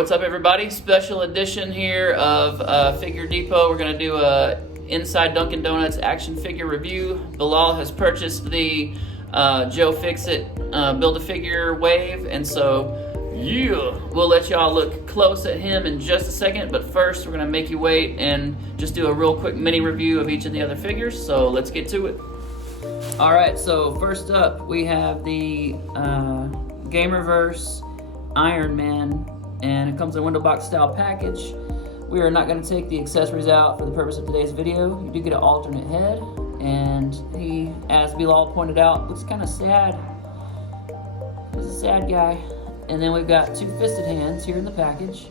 what's up everybody? Special edition here of Figure Depot. We're going to do a Inside Dunkin' Donuts action figure review. Bilal has purchased the Joe FIXIT Build-A-Figure wave, and so yeah, we'll let y'all look close at him in just a second, but first we're going to make you wait and just do a real quick mini review of each of the other figures, so let's get to it. Alright, so first up we have the Gamerverse Iron Man, and it comes in a window box style package. We are not going to take the accessories out for the purpose of today's video. You do get an alternate head, and he, as Bilal pointed out, looks kind of sad. He's a sad guy. And then we've got two fisted hands here in the package.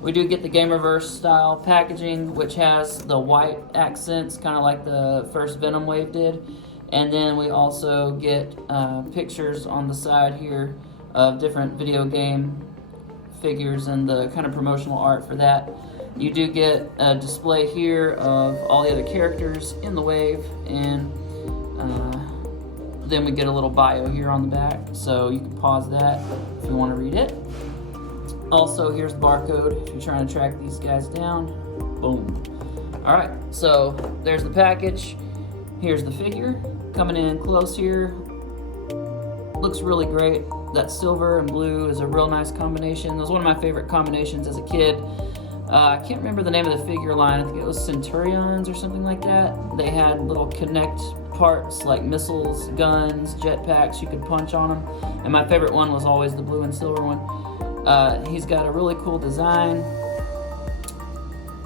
We do get the Gamerverse style packaging, which has the white accents, kind of like the first Venom wave did. And then we also get pictures on the side here of different video game figures and the kind of promotional art for that. You do get a display here of all the other characters in the wave, and then we get a little bio here on the back, so you can pause that if you want to read it. Also, here's the barcode if you're trying to track these guys down. Boom. Alright, so there's the package. Here's the figure coming in close here. Looks really great. That silver and blue is a real nice combination. It was one of my favorite combinations as a kid. I can't remember the name of the figure line. I think it was Centurions or something like that. They had little connect parts like missiles, guns, jetpacks. You could punch on them. And my favorite one was always the blue and silver one. He's got a really cool design.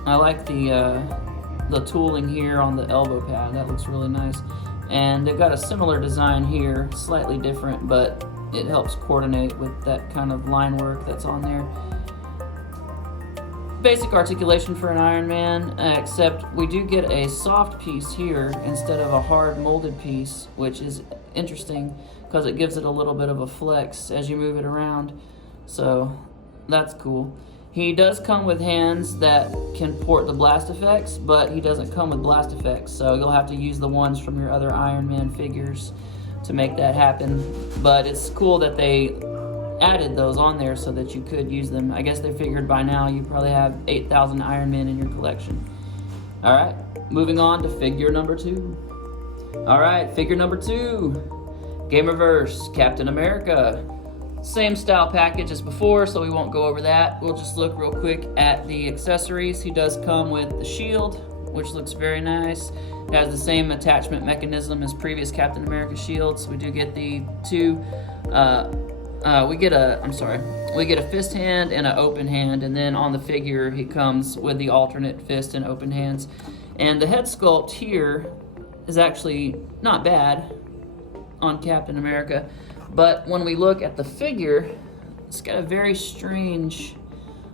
I like the tooling here on the elbow pad. That looks really nice. And they've got a similar design here, slightly different, but it helps coordinate with that kind of line work that's on there. Basic articulation for an Iron Man, except we do get a soft piece here instead of a hard molded piece, which is interesting because it gives it a little bit of a flex as you move it around. So that's cool. He does come with hands that can port the blast effects, but he doesn't come with blast effects, so you'll have to use the ones from your other Iron Man figures to make that happen. But it's cool that they added those on there so that you could use them. I guess they figured by now you probably have 8,000 Iron Men in your collection. Alright, moving on to figure number 2. Alright, figure number 2. Gamerverse Captain America. Same style package as before, so we won't go over that. We'll just look real quick at the accessories. He does come with the shield, which looks very nice. It has the same attachment mechanism as previous Captain America shields. We do get the two, we get a fist hand and an open hand, and then on the figure he comes with the alternate fist and open hands. And the head sculpt here is actually not bad on Captain America, but when we look at the figure, it's got a very strange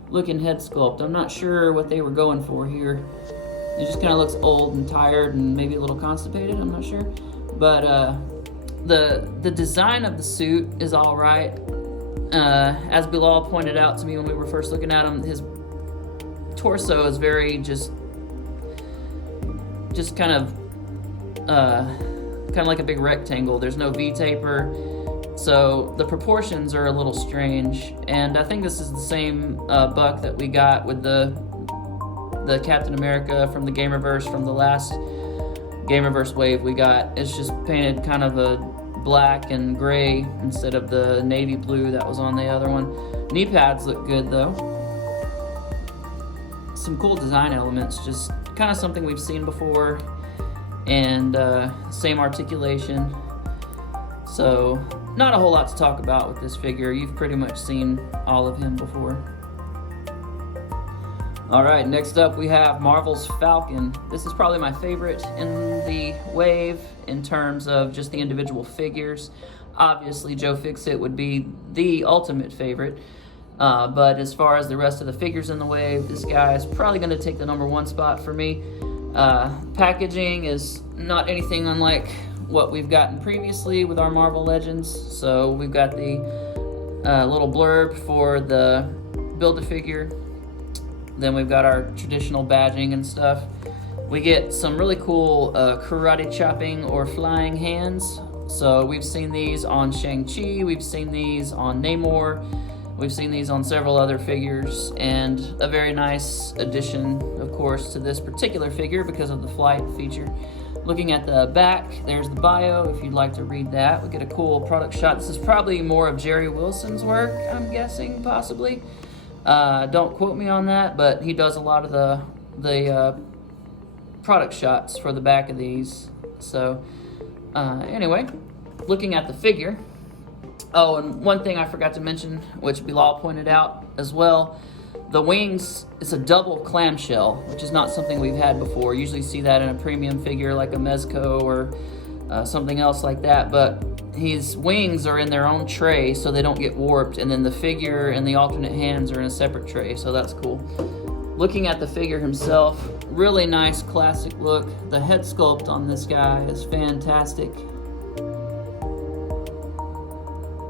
looking head sculpt. I'm not sure what they were going for here. It just kind of looks old and tired and maybe a little constipated, I'm not sure. But the design of the suit is all right. As Bilal pointed out to me when we were first looking at him, his torso is very just kind of like a big rectangle. There's no V-taper, so the proportions are a little strange. And I think this is the same buck that we got with the Captain America from the Gamerverse from the last Gamerverse wave we got. It's just painted kind of a black and gray instead of the navy blue that was on the other one. Knee pads look good though. Some cool design elements, just kind of something we've seen before, and same articulation. So not a whole lot to talk about with this figure. You've pretty much seen all of him before. Alright, next up we have Marvel's Falcon. This is probably my favorite in the wave in terms of just the individual figures. Obviously Joe FIXIT would be the ultimate favorite, but as far as the rest of the figures in the wave, this guy is probably going to take the #1 spot for me. Packaging is not anything unlike what we've gotten previously with our Marvel Legends. So we've got the little blurb for the Build-A-Figure. Then we've got our traditional badging and stuff. We get some really cool karate chopping or flying hands. So we've seen these on Shang-Chi, we've seen these on Namor, We've seen these on several other figures, and a very nice addition, of course, to this particular figure because of the flight feature. Looking at the back, there's the bio, if you'd like to read that. We get a cool product shot. This is probably more of Jerry Wilson's work, I'm guessing, possibly. Don't quote me on that, but he does a lot of the product shots for the back of these. So, anyway, looking at the figure. Oh, and one thing I forgot to mention, which Bilal pointed out as well, the wings, it's a double clamshell, which is not something we've had before. Usually see that in a premium figure like a Mezco or something else like that, but his wings are in their own tray so they don't get warped, and then the figure and the alternate hands are in a separate tray, so that's cool. Looking at the figure himself, really nice classic look. The head sculpt on this guy is fantastic.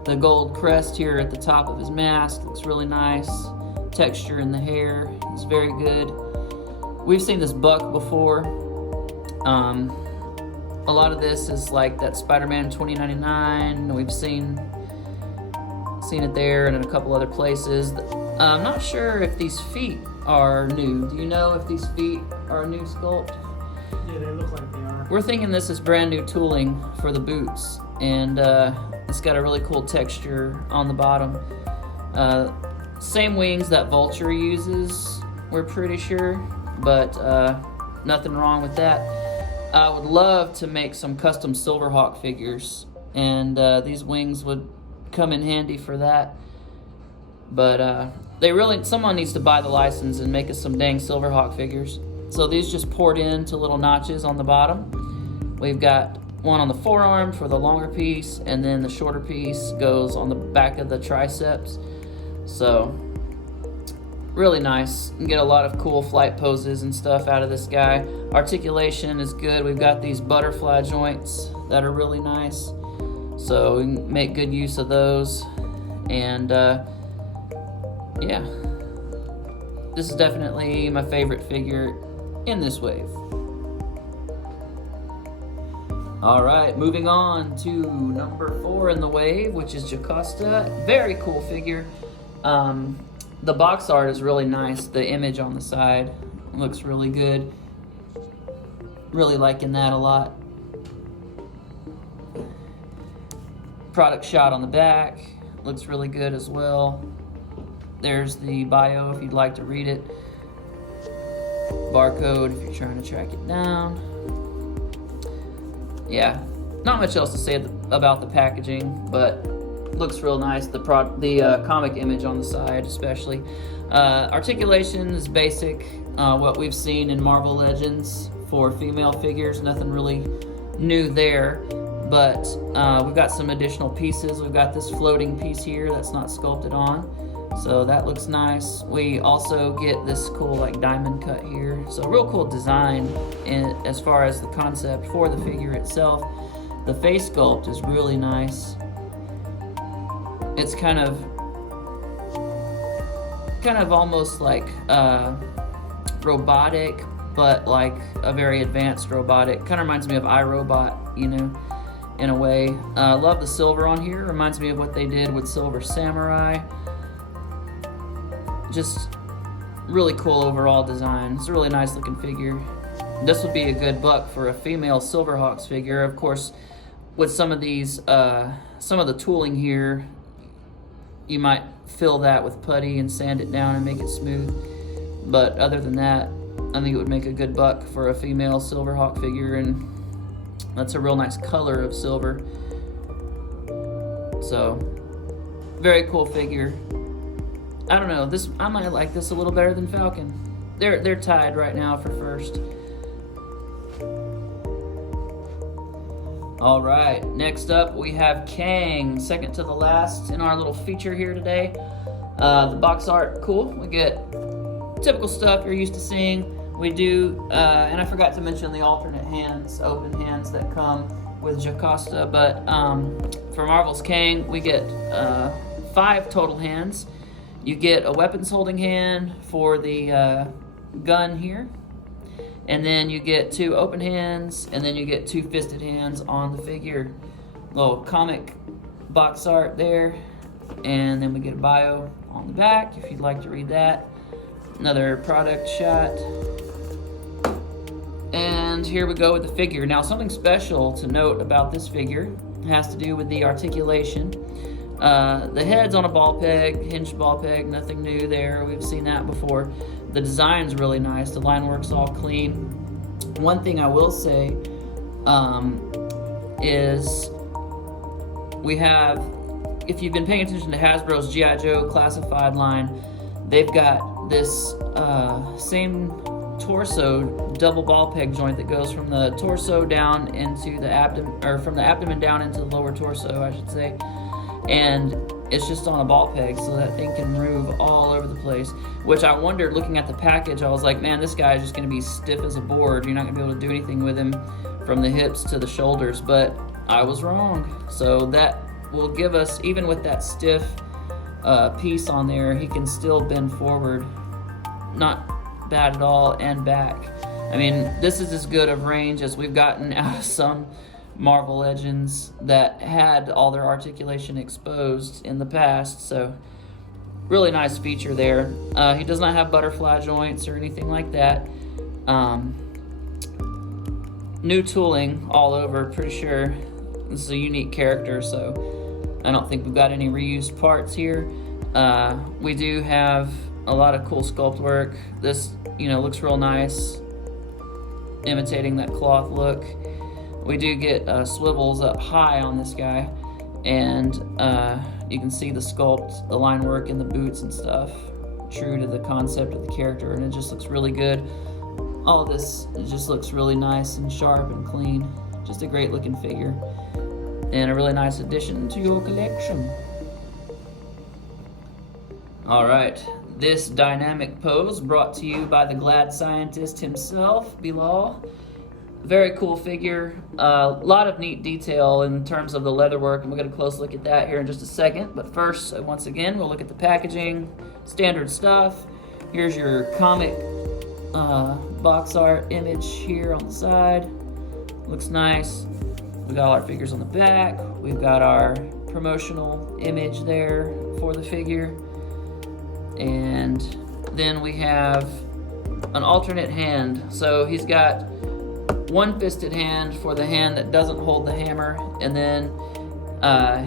The gold crest here at the top of his mask looks really nice. Texture in the hair is very good. We've seen this buck before. A lot of this is like that Spider-Man 2099. We've seen it there and in a couple other places. I'm not sure if these feet are new. Do you know if these feet are a new sculpt? Yeah, they look like they are. We're thinking this is brand new tooling for the boots, and it's got a really cool texture on the bottom. Same wings that Vulture uses, we're pretty sure, but nothing wrong with that. I would love to make some custom Silverhawk figures, and these wings would come in handy for that. But someone needs to buy the license and make us some dang Silverhawk figures. So these just poured into little notches on the bottom. We've got one on the forearm for the longer piece, and then the shorter piece goes on the back of the triceps. So really nice. You can get a lot of cool flight poses and stuff out of this guy. Articulation is good. We've got these butterfly joints that are really nice, so we can make good use of those. And yeah, this is definitely my favorite figure in this wave. All right, moving on to number 4 in the wave, which is Jocasta. Very cool figure. The box art is really nice. The image on the side looks really good. Really liking that a lot. Product shot on the back looks really good as well. There's the bio if you'd like to read it. Barcode if you're trying to track it down. Yeah, not much else to say about the packaging, but looks real nice. The comic image on the side especially. Articulation is basic, what we've seen in Marvel Legends for female figures. Nothing really new there, but we've got some additional pieces. We've got this floating piece here that's not sculpted on, so that looks nice. We also get this cool like diamond cut here, so real cool design as far as the concept for the figure itself. The face sculpt is really nice. It's kind of almost like robotic, but like a very advanced robotic. Kind of reminds me of iRobot, you know, in a way. Love the silver on here. Reminds me of what they did with Silver Samurai. Just really cool overall design. It's a really nice looking figure. This would be a good buck for a female Silverhawks figure. Of course, with some of these, some of the tooling here, you might fill that with putty and sand it down and make it smooth. But other than that, I think it would make a good buck for a female Silverhawk figure, and that's a real nice color of silver. So, very cool figure. I don't know, I might like this a little better than Falcon. They're tied right now for first. All right, next up we have Kang, second to the last in our little feature here today. The box art, cool. We get typical stuff you're used to seeing. We do, and I forgot to mention the alternate hands, open hands that come with Jocasta, but for Marvel's Kang, we get 5 total hands. You get a weapons holding hand for the gun here, and then you get 2 open hands, and then you get 2 fisted hands on the figure. Little comic box art there, and then we get a bio on the back if you'd like to read that. Another product shot. And here we go with the figure. Now, something special to note about this figure has to do with the articulation. The head's on a ball peg, hinged ball peg, nothing new there. We've seen that before. The design's really nice. The line work's all clean. One thing I will say is we have, if you've been paying attention to Hasbro's G.I. Joe classified line, they've got this same torso double ball peg joint that goes from the torso down into the abdomen, or from the abdomen down into the lower torso, I should say. And it's just on a ball peg, so that thing can move all over the place. Which I wondered, looking at the package, I was like, man, this guy is just going to be stiff as a board. You're not going to be able to do anything with him from the hips to the shoulders. But I was wrong. So that will give us, even with that stiff piece on there, he can still bend forward. Not bad at all, and back. I mean, this is as good of range as we've gotten out of some Marvel Legends that had all their articulation exposed in the past. So really nice feature there. He does not have butterfly joints or anything like that. New tooling all over, pretty sure. This is a unique character, so I don't think we've got any reused parts here. We do have a lot of cool sculpt work. This, looks real nice, imitating that cloth look. We do get swivels up high on this guy, and you can see the sculpt, the line work in the boots and stuff, true to the concept of the character, and it just looks really good. All of this, it just looks really nice and sharp and clean. Just a great looking figure, and a really nice addition to your collection. All right, this dynamic pose brought to you by the Glad Scientist himself, Bilal. Very cool figure. A lot of neat detail in terms of the leatherwork, and we'll get a close look at that here in just a second. But first, once again, we'll look at the packaging. Standard stuff. Here's your comic box art image here on the side. Looks nice. We got all our figures on the back. We've got our promotional image there for the figure. And then we have an alternate hand. So he's got one fisted hand for the hand that doesn't hold the hammer, and then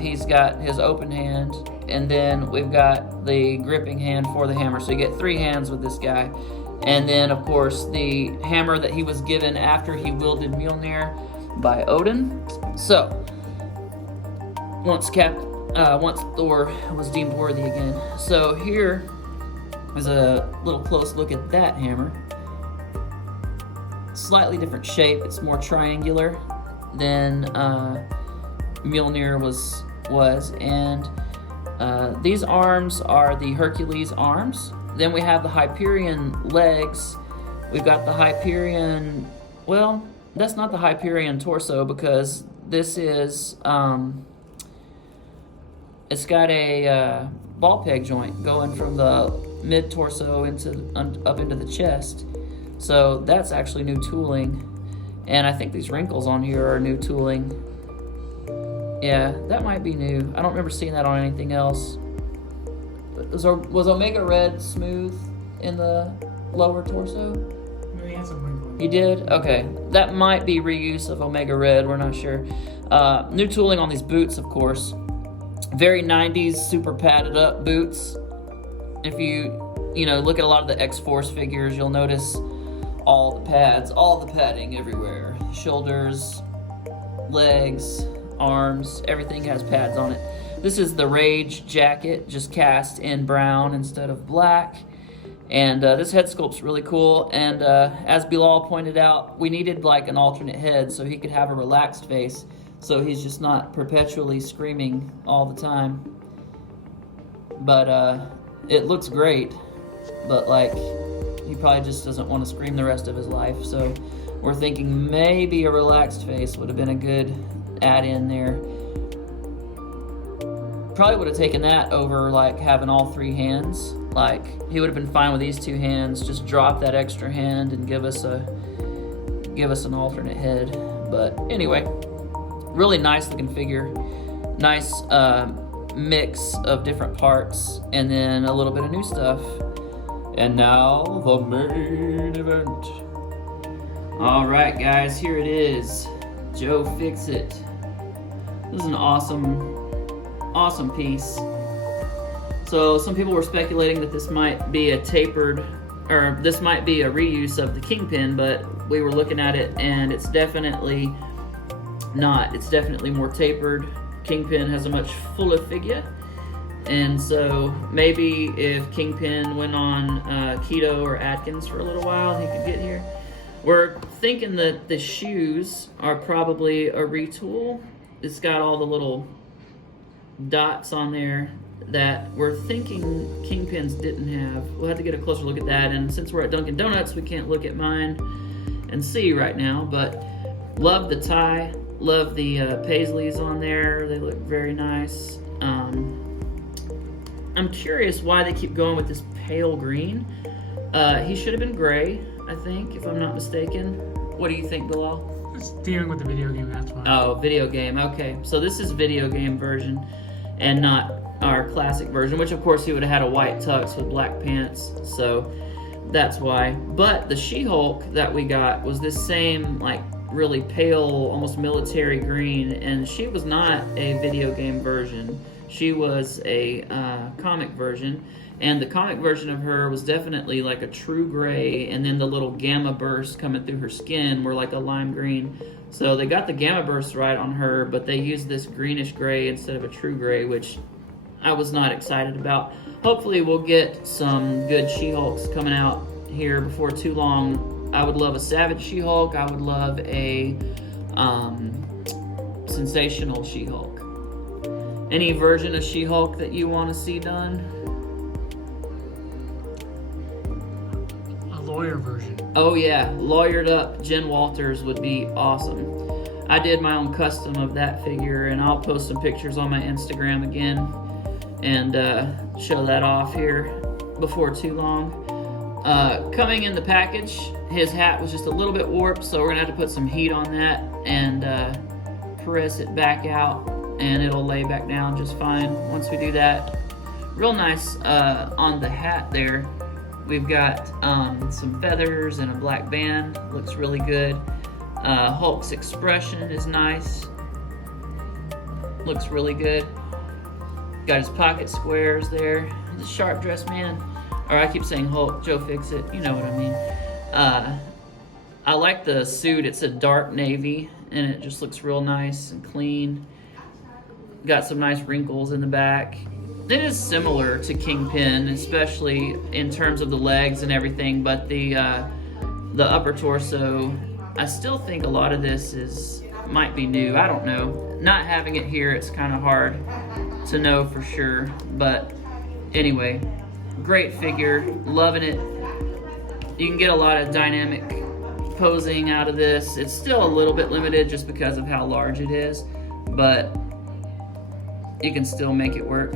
he's got his open hand, and then we've got the gripping hand for the hammer. So you get three hands with this guy. And then, of course, the hammer that he was given after he wielded Mjolnir by Odin. So, once Thor was deemed worthy again. So here is a little close look at that hammer. Slightly different shape. It's more triangular than Mjolnir was. And these arms are the Hercules arms. Then we have the Hyperion legs. We've got the Hyperion, well, that's not the Hyperion torso, because this is, it's got a ball peg joint going from the mid-torso up into the chest. So that's actually new tooling. And I think these wrinkles on here are new tooling. Yeah, that might be new. I don't remember seeing that on anything else. Was Omega Red smooth in the lower torso? No, he had some wrinkles. You did? Okay. That might be reuse of Omega Red. We're not sure. New tooling on these boots, of course. Very 90s, super padded up boots. If you look at a lot of the X-Force figures, you'll notice all the pads, all the padding everywhere. Shoulders, legs, arms, everything has pads on it. This is the Rage jacket, just cast in brown instead of black. And this head sculpt's really cool. And as Bilal pointed out, we needed like an alternate head so he could have a relaxed face, so he's just not perpetually screaming all the time. But it looks great, but like he probably just doesn't want to scream the rest of his life. So we're thinking maybe a relaxed face would have been a good add-in there. Probably would have taken that over like having all three hands. Like he would have been fine with these two hands. Just drop that extra hand and give us an alternate head. But anyway, really nice looking figure. Nice mix of different parts and then a little bit of new stuff. And now the main event. All right, guys, here it is. Joe FIXIT. This is an awesome piece. So some people were speculating that this might be a tapered, or this might be a reuse of the Kingpin, but we were looking at it and it's definitely not. It's definitely more tapered. Kingpin has a much fuller figure. And so maybe if Kingpin went on keto or Atkins for a little while, he could get here. We're thinking that the shoes are probably a retool. It's got all the little dots on there that we're thinking Kingpins didn't have. We'll have to get a closer look at that. And since we're at Dunkin' Donuts, we can't look at mine and see right now. But love the tie. Love the paisleys on there. They look very nice. I'm curious why they keep going with this pale green. He should have been gray, I think, if I'm not mistaken. What do you think, Bilal? It's dealing with the video game, that's why. Oh, video game. Okay, so this is video game version and not our classic version, which of course he would have had a white tux with black pants, so that's why. But the She-Hulk that we got was this same, like, really pale, almost military green, and she was not a video game version. She was a comic version, and the comic version of her was definitely like a true gray, and then the little gamma bursts coming through her skin were like a lime green. So they got the gamma bursts right on her, but they used this greenish gray instead of a true gray, which I was not excited about. Hopefully we'll get some good She-Hulks coming out here before too long. I would love a Savage She-Hulk. I would love a Sensational She-Hulk. Any version of She-Hulk that you want to see done? A lawyer version. Oh yeah, lawyered up Jen Walters would be awesome. I did my own custom of that figure, and I'll post some pictures on my Instagram again and show that off here before too long. Coming in the package, his hat was just a little bit warped, so we're gonna have to put some heat on that and press it back out, and it'll lay back down just fine once we do that. Real nice on the hat there. We've got some feathers and a black band. Looks really good. Hulk's expression is nice. Looks really good. Got his pocket squares there. He's a sharp dressed man. Or I keep saying Hulk, Joe FIXIT, you know what I mean. I like the suit. It's a dark navy, and it just looks real nice and clean. Got some nice wrinkles in the back. It is similar to Kingpin, especially in terms of the legs and everything, but the upper torso, I still think a lot of this might be new. I don't know. Not having it here, it's kind of hard to know for sure. But anyway, great figure. Loving it. You can get a lot of dynamic posing out of this. It's still a little bit limited just because of how large it is, but you can still make it work.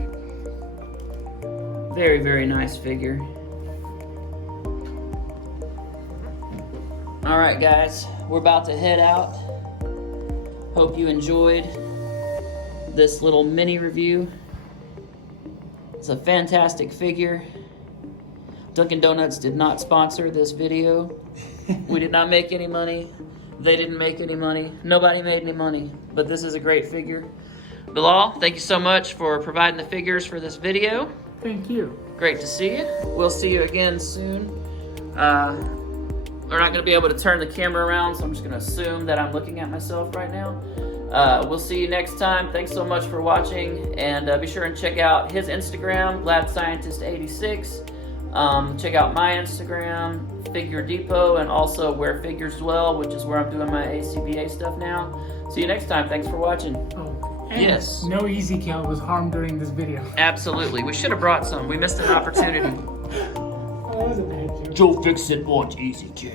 Very, very nice figure. All right, guys, we're about to head out. Hope you enjoyed this little mini review. It's a fantastic figure. Dunkin' Donuts did not sponsor this video. We did not make any money. They didn't make any money. Nobody made any money, but this is a great figure. Bilal, thank you so much for providing the figures for this video. Thank you. Great to see you. We'll see you again soon. We're not going to be able to turn the camera around, so I'm just going to assume that I'm looking at myself right now. We'll see you next time. Thanks so much for watching, and be sure and check out his Instagram, LabScientist86. Check out my Instagram, Figure Depot, and also Where Figures Dwell, which is where I'm doing my ACBA stuff now. See you next time. Thanks for watching. Oh, and yes. No easy kill was harmed during this video. Absolutely. We should have brought some. We missed an opportunity. Oh, that was a bad joke. Joe FIXIT wants easy kill.